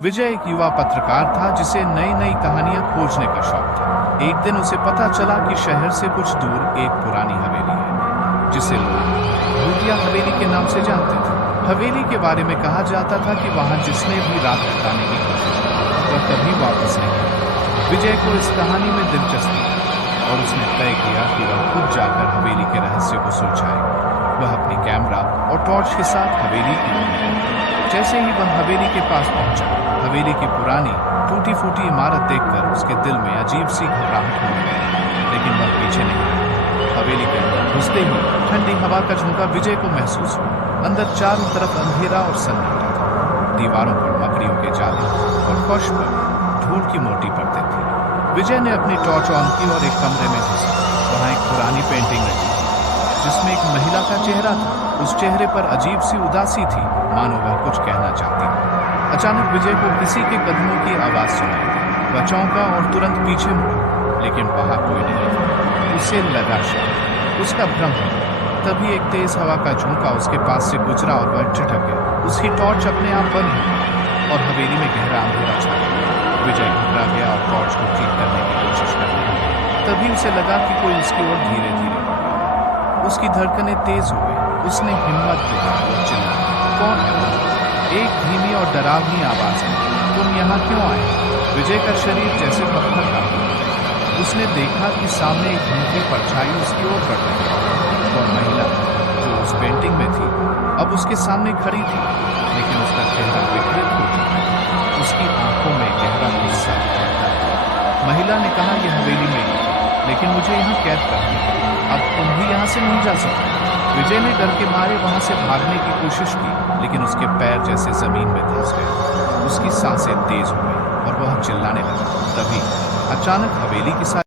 विजय एक युवा पत्रकार था जिसे नई नई कहानियां खोजने का शौक था। एक दिन उसे पता चला कि शहर से कुछ दूर एक पुरानी हवेली है जिसे लोग भूतिया हवेली के नाम से जानते थे। हवेली के बारे में कहा जाता था कि वहां जिसने भी रात बिताने की कोशिश की वह कभी वापस नहीं आया। विजय को इस कहानी में दिलचस्पी थी और उसने तय किया कि वह खुद जाकर हवेली के रहस्य को सुलझाएगा। वह अपनी कैमरा और टॉर्च के साथ हवेली की ओर गया। जैसे ही वह हवेली के पास पहुंचा, हवेली की पुरानी टूटी फूटी इमारत देखकर उसके दिल में अजीब सी घबराहट होने लगी, लेकिन वह पीछे नहीं हटा। हवेली के अंदर घुसते ही ठंडी हवा का झोंका विजय को महसूस हुआ। अंदर चारों तरफ अंधेरा और सन्नाटा था। दीवारों पर मकड़ियों के जाले और फर्श पर धूल की मोटी परतें थी। विजय ने अपनी टॉर्च ऑन की और एक कमरे में घुसा। वहां एक पुरानी पेंटिंग रखी जिसमें एक महिला का चेहरा था। उस चेहरे पर अजीब सी उदासी थी, मानो वह कुछ कहना चाहती थी। अचानक विजय को किसी के कदमों की आवाज सुनाई दी। वह चौंका और तुरंत पीछे मुड़ा, लेकिन वहां कोई नहीं था। उसे लगा शायद उसका भ्रम है। तभी एक तेज हवा का झोंका उसके पास से गुजरा और वह ठिठक गया। उसकी टॉर्च अपने आप बंद हो गई और हवेली में गहरा अंधेरा छा गया। विजय घबरा गया और टॉर्च को ठीक करने की कोशिश करने लगा। तभी उसे लगा कि कोई उसकी ओर धीरे धीरे उसकी धड़कनें तेज हो गई। उसने हिम्मत दिखाई और चिल्लाया, कौन है? एक धीमी और डरावनी आवाज है, तुम यहाँ क्यों आए? विजय का शरीर जैसे पत्थर का हो गया। उसने देखा कि सामने एक धुंधली परछाई उसकी ओर बढ़ रही है और महिला जो उस पेंटिंग में थी अब उसके सामने खड़ी थी, लेकिन उसका चेहरा विकृत हो चुका। उसकी आंखों में गहरा गुस्सा था। महिला ने कहा, यह हवेली मेरी है, लेकिन मुझे यहाँ कैद कर दिया। अब तुम भी यहाँ से नहीं जा सकते। विजय ने डर के मारे वहां से भागने की कोशिश की, लेकिन उसके पैर जैसे जमीन में धंस गए। उसकी सांसें तेज हो गई और वह चिल्लाने लगा। तभी अचानक हवेली की